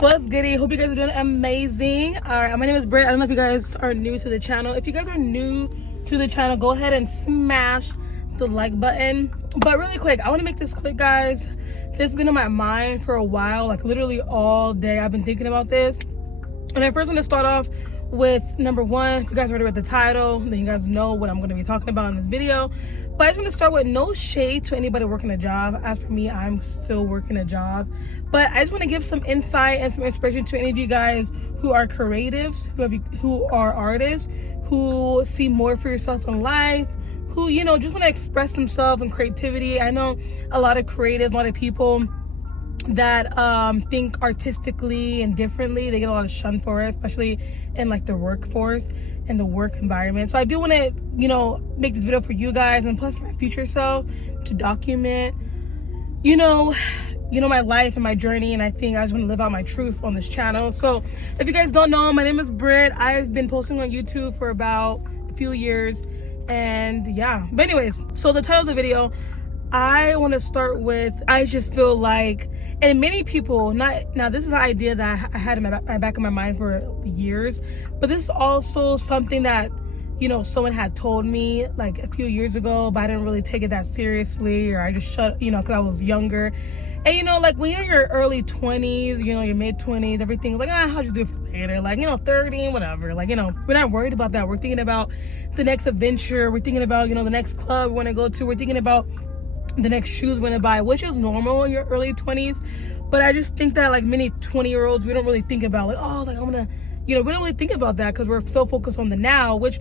What's goodie? Hope you guys are doing amazing. All right, my name is Britt. I don't know if you guys are new to the channel. If you guys are new to the channel, go ahead and smash the like button. But really quick, I want to make this quick, guys. This has been on my mind for a while, like literally all day. I've been thinking about this. And I first want to start off with number one. If you guys already read the title, then you guys know what I'm going to be talking about in this video. But I just want to start with no shade to anybody working a job. As for me, I'm still working a job. But I just want to give some insight and some inspiration to any of you guys who are creatives, who are artists, who see more for yourself in life, who, you know, just want to express themselves in creativity. I know a lot of creatives, a lot of people that think artistically and differently. They get a lot of shun for it, especially in like the workforce and the work environment. So I do want to, you know, make this video for you guys and plus my future self to document, you know, my life and my journey. And I think I just want to live out my truth on this channel. So if you guys don't know, my name is Britt. I've been posting on YouTube for about a few years, and yeah. But anyways, so the title of the video, I want to start with, I just feel like, and many people, now this is an idea that I had in my back of my mind for years, but this is also something that, you know, someone had told me like a few years ago, but I didn't really take it that seriously, or I just shut, you know, because I was younger. And you know, like when you're in your early 20s, you know, your mid 20s, everything's like, I'll just do it for later, like, you know, 30, whatever, like, you know, we're not worried about that. We're thinking about the next adventure, we're thinking about, you know, the next club we want to go to, we're thinking about the next shoes we're gonna buy, which is normal in your early 20s. But I just think that like many 20-year-olds, we don't really think about like, oh, like I'm gonna, you know, we don't really think about that because we're so focused on the now, which,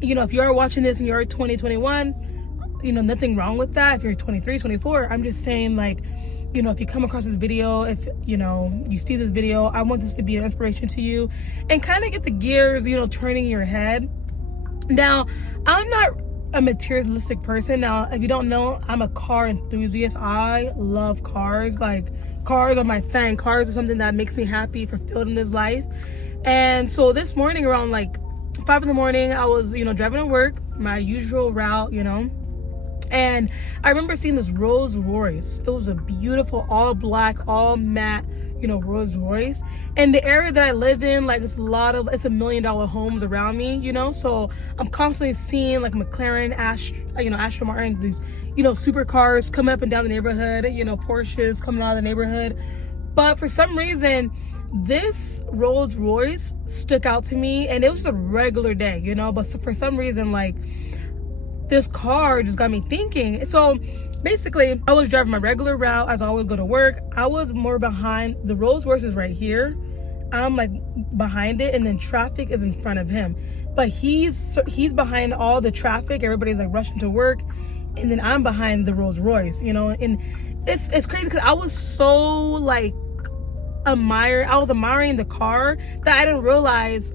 you know, if you are watching this and you're 20, 21, you know, nothing wrong with that. If you're 23, 24, I'm just saying, like, you know, if you come across this video, if, you know, you see this video, I want this to be an inspiration to you and kind of get the gears, you know, turning in your head. Now, I'm not a materialistic person. Now, if you don't know, I'm a car enthusiast. I love cars. Like, cars are my thing. Cars are something that makes me happy, fulfilled in this life. And so this morning around like 5 in the morning, I was, you know, driving to work, my usual route, you know, and I remember seeing this Rolls Royce. It was a beautiful all black, all matte, you know, Rolls Royce. And the area that I live in, like, it's $1 million homes around me, you know, so I'm constantly seeing like McLaren, Aston Martins, these, you know, supercars coming up and down the neighborhood, you know, Porsches coming out of the neighborhood. But for some reason, this Rolls Royce stuck out to me, and it was just a regular day, you know, but for some reason, like, this car just got me thinking. So basically, I was driving my regular route as I always go to work. I was more behind. The Rolls Royce is right here. I'm like behind it, and then traffic is in front of him. But he's behind all the traffic. Everybody's like rushing to work, and then I'm behind the Rolls Royce, you know. And it's crazy because I was so like admiring the car that I didn't realize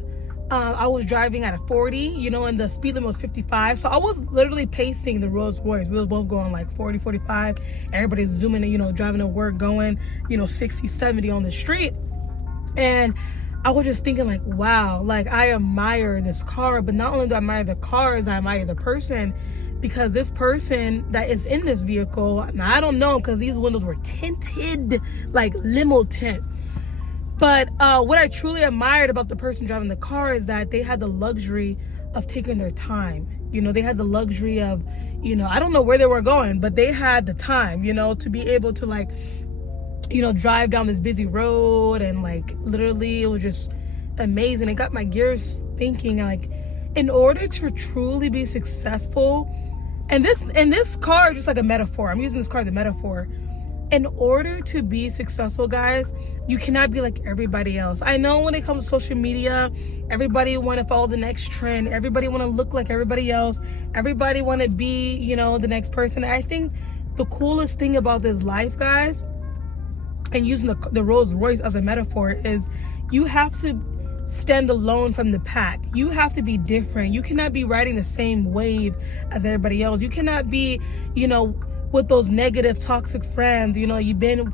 I was driving at a 40, you know, and the speed limit was 55. So I was literally pacing the Rolls Royce. We were both going like 40, 45. Everybody's zooming, you know, driving to work, going, you know, 60, 70 on the street. And I was just thinking like, wow, like I admire this car. But not only do I admire the cars, I admire the person, because this person that is in this vehicle, now I don't know because these windows were tinted, like limo tint. But what I truly admired about the person driving the car is that they had the luxury of taking their time. You know, they had the luxury of, you know, I don't know where they were going, but they had the time, you know, to be able to like, you know, drive down this busy road. And like literally it was just amazing. It got my gears thinking, like, in order to truly be successful, and this car is just like a metaphor. I'm using this car as a metaphor. In order to be successful, guys, you cannot be like everybody else. I know when it comes to social media, everybody want to follow the next trend. Everybody want to look like everybody else. Everybody want to be, you know, the next person. I think the coolest thing about this life, guys, and using the Rolls Royce as a metaphor, is you have to stand alone from the pack. You have to be different. You cannot be riding the same wave as everybody else. You cannot be, you know, with those negative, toxic friends, you know, you've been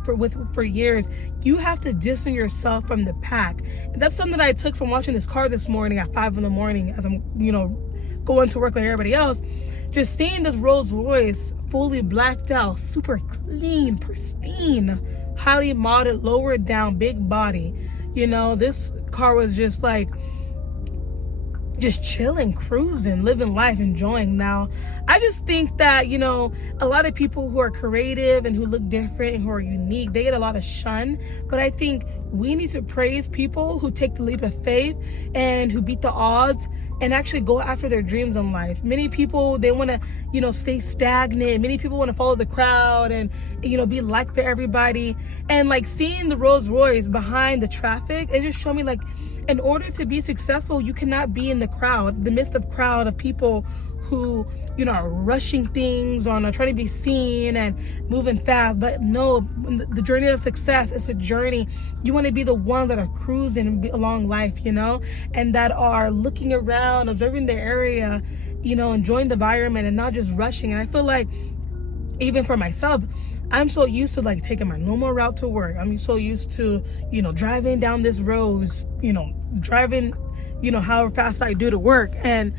for years. You have to distance yourself from the pack. And that's something that I took from watching this car this morning at 5 in the morning as I'm, you know, going to work like everybody else. Just seeing this Rolls Royce fully blacked out, super clean, pristine, highly modded, lowered down, big body. You know, this car was just like, just chilling, cruising, living life, enjoying. Now, I just think that, you know, a lot of people who are creative and who look different and who are unique, they get a lot of shun. But I think we need to praise people who take the leap of faith and who beat the odds and actually go after their dreams in life. Many people, they want to, you know, stay stagnant. Many people want to follow the crowd and, you know, be liked by everybody. And like seeing the Rolls Royce behind the traffic, it just showed me like, in order to be successful, you cannot be in the crowd, the midst of crowd of people who, you know, are rushing things or are trying to be seen and moving fast. But no, the journey of success is a journey. You want to be the ones that are cruising along life, you know, and that are looking around, observing the area, you know, enjoying the environment and not just rushing. And I feel like even for myself, I'm so used to like taking my normal route to work. I'm so used to, you know, driving down this road, you know, driving, you know, however fast I do to work, and,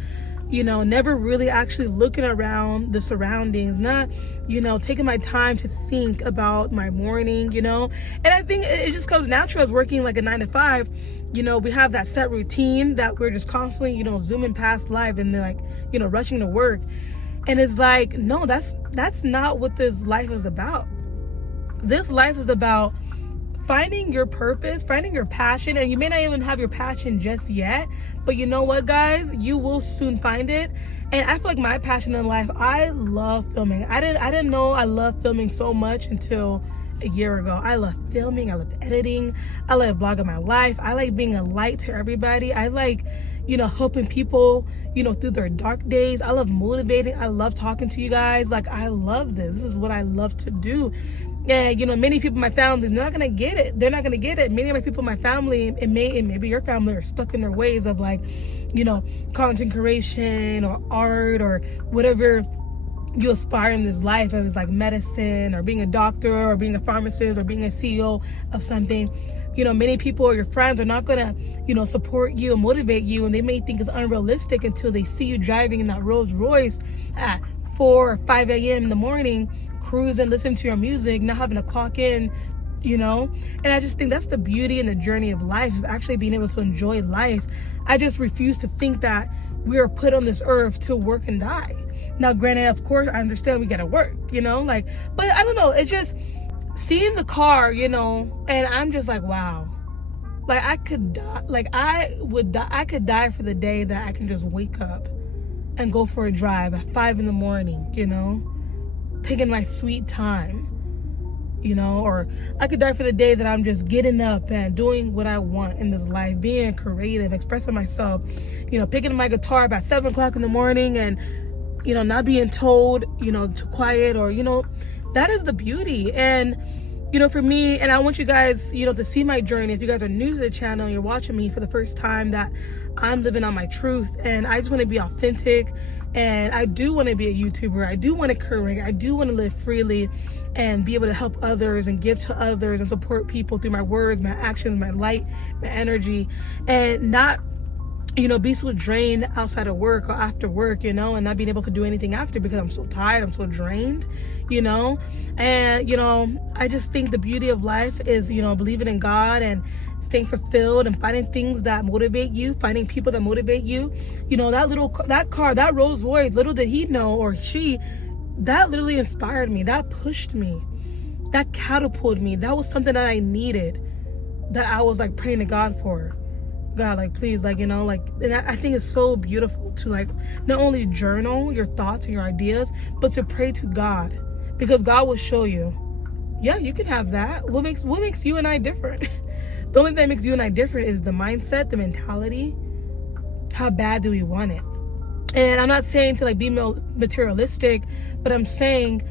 you know, never really actually looking around the surroundings, not, you know, taking my time to think about my morning, you know. And I think it just comes natural as working like a 9 to 5. You know, we have that set routine that we're just constantly, you know, zooming past life and then like, you know, rushing to work. And it's like, no, that's not what this life is about. This life is about finding your purpose, finding your passion. And you may not even have your passion just yet, but you know what, guys, you will soon find it. And I feel like my passion in life, I love filming. I didn't know I love filming so much until a year ago. I love filming, I love editing, I love vlogging my life, I like being a light to everybody. I like, you know, helping people, you know, through their dark days. I love motivating. I love talking to you guys. Like, I love this. This is what I love to do. And, you know, many people in my family, they're not going to get it. They're not going to get it. Many of my people in my family, and maybe your family, are stuck in their ways of like, you know, content creation or art or whatever you aspire in this life, if it's like medicine or being a doctor or being a pharmacist or being a CEO of something. You know, many people or your friends are not gonna, you know, support you and motivate you, and they may think it's unrealistic until they see you driving in that Rolls Royce at 4 or 5 a.m. in the morning, cruising, listening to your music, not having to clock in, you know. And I just think that's the beauty and the journey of life, is actually being able to enjoy life. I just refuse to think that we are put on this earth to work and die. Now, granted, of course, I understand we gotta work, you know, like, but I don't know, it's just seeing the car, you know, and I'm just like, wow, like I could die, like I could die for the day that I can just wake up and go for a drive at 5 in the morning, you know, taking my sweet time, you know. Or I could die for the day that I'm just getting up and doing what I want in this life, being creative, expressing myself, you know, picking my guitar up at 7 o'clock in the morning and, you know, not being told, you know, to quiet, or, you know, that is the beauty. And, you know, for me, and I want you guys, you know, to see my journey. If you guys are new to the channel and you're watching me for the first time, that I'm living on my truth, and I just want to be authentic, and I do want to be a YouTuber. I do want to create, I do want to live freely and be able to help others and give to others and support people through my words, my actions, my light, my energy, and not, you know, be so drained outside of work or after work, you know, and not being able to do anything after because I'm so tired, I'm so drained, you know. And, you know, I just think the beauty of life is, you know, believing in God and staying fulfilled and finding things that motivate you, finding people that motivate you. You know, that car, that Rolls Royce, little did he know, or she, that literally inspired me, that pushed me, that catapulted me. That was something that I needed, that I was like praying to God for. God, like, please, like, you know, like, and I think it's so beautiful to like not only journal your thoughts and your ideas, but to pray to God, because God will show you, yeah, you can have that. What makes you and I different? The only thing that makes you and I different is the mindset, the mentality. How bad do we want it? And I'm not saying to like be materialistic, but I'm saying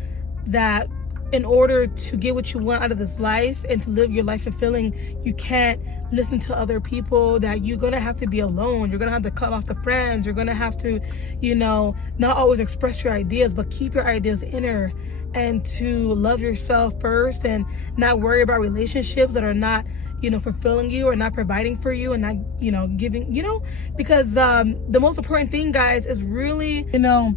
that in order to get what you want out of this life and to live your life fulfilling, you can't listen to other people, that you're gonna have to be alone, you're gonna have to cut off the friends, you're gonna have to, you know, not always express your ideas, but keep your ideas inner, and to love yourself first and not worry about relationships that are not, you know, fulfilling you or not providing for you and not, you know, giving, you know, because the most important thing, guys, is really, you know,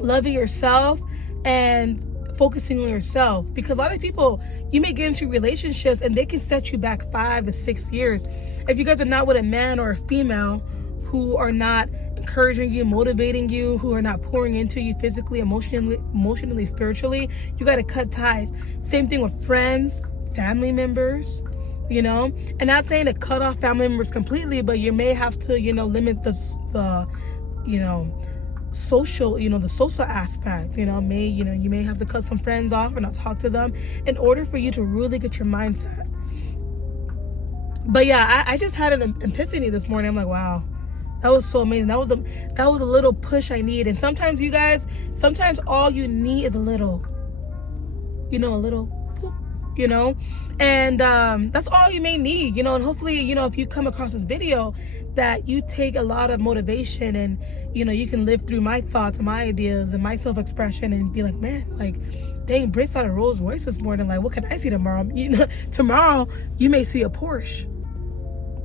loving yourself and focusing on yourself. Because a lot of people, you may get into relationships and they can set you back 5 to 6 years. If you guys are not with a man or a female who are not encouraging you, motivating you, who are not pouring into you physically, emotionally, spiritually, you got to cut ties. Same thing with friends, family members, you know. And not saying to cut off family members completely, but you may have to, you know, limit the you know, social, you know, the social aspect, you know, you may have to cut some friends off or not talk to them in order for you to really get your mindset. But yeah, I just had an epiphany this morning. I'm like, wow, that was so amazing. That was a little push I need. And sometimes, you guys, sometimes all you need is a little, you know, a little poop, you know. And that's all you may need, you know. And hopefully, you know, if you come across this video, that you take a lot of motivation, and you know, you can live through my thoughts and my ideas and my self-expression and be like, man, like, dang, Britt saw a Rolls Royce this morning, like, what can I see tomorrow? You know, tomorrow you may see a Porsche.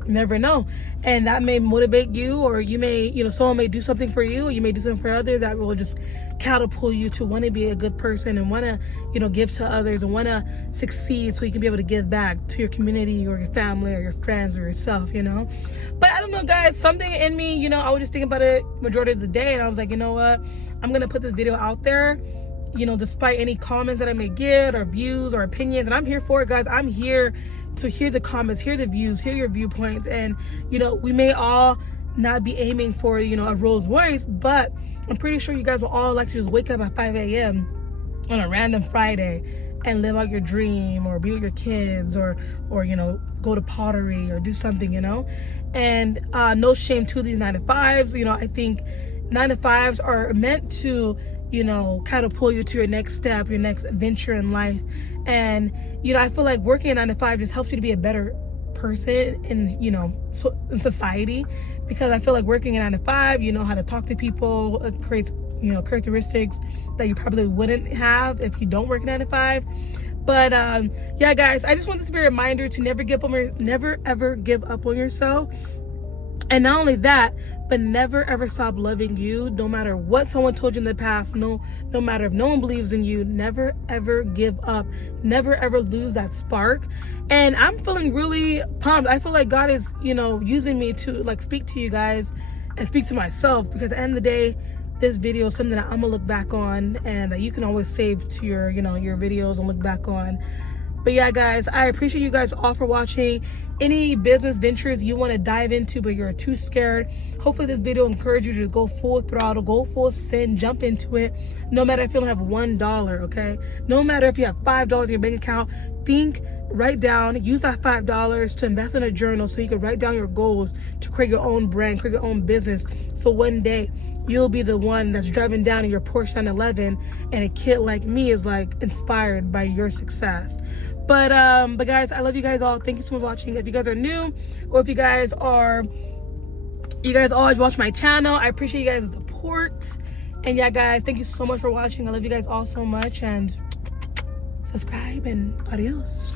You never know. And that may motivate you, or you may, you know, someone may do something for you, or you may do something for others that will just catapult you to want to be a good person and want to, you know, give to others and want to succeed, so you can be able to give back to your community or your family or your friends or yourself, you know. But I don't know, guys, something in me, you know, I was just thinking about it majority of the day, and I was like, you know what, I'm going to put this video out there, you know, despite any comments that I may get or views or opinions. And I'm here for it, guys. I'm here to hear the comments, hear the views, hear your viewpoints. And, you know, we may all not be aiming for, you know, a Rolls Royce, but I'm pretty sure you guys will all like to just wake up at 5 a.m. on a random Friday and live out your dream, or be with your kids, or you know, go to pottery or do something, you know. And no shame to these 9-to-5s. You know, I think 9-to-5s are meant to, you know, catapult you to your next step, your next adventure in life. And, you know, I feel like working a 9-to-5 just helps you to be a better person in, you know, in society. Because I feel like working a 9-to-5, you know how to talk to people, it creates, you know, characteristics that you probably wouldn't have if you don't work a 9-to-5. But yeah, guys, I just want this to be a reminder to never ever give up on yourself. And not only that, but never ever stop loving you, no matter what someone told you in the past. No matter if no one believes in you, never ever give up. Never ever lose that spark. And I'm feeling really pumped. I feel like God is, you know, using me to like speak to you guys and speak to myself, because at the end of the day, this video is something that I'm gonna look back on, and that you can always save to your, you know, your videos and look back on. But yeah, guys, I appreciate you guys all for watching. Any business ventures you want to dive into but you're too scared, hopefully this video encourages you to go full throttle, go full send, jump into it. No matter if you don't have $1, okay? No matter if you have $5 in your bank account, write down, use that $5 to invest in a journal, so you can write down your goals to create your own brand, create your own business. So one day you'll be the one that's driving down in your Porsche 911, and a kid like me is like inspired by your success. But guys, I love you guys all. Thank you so much for watching. If you guys are new, or if you guys always watch my channel, I appreciate you guys' support. And yeah, guys, thank you so much for watching. I love you guys all so much, and subscribe, and adios.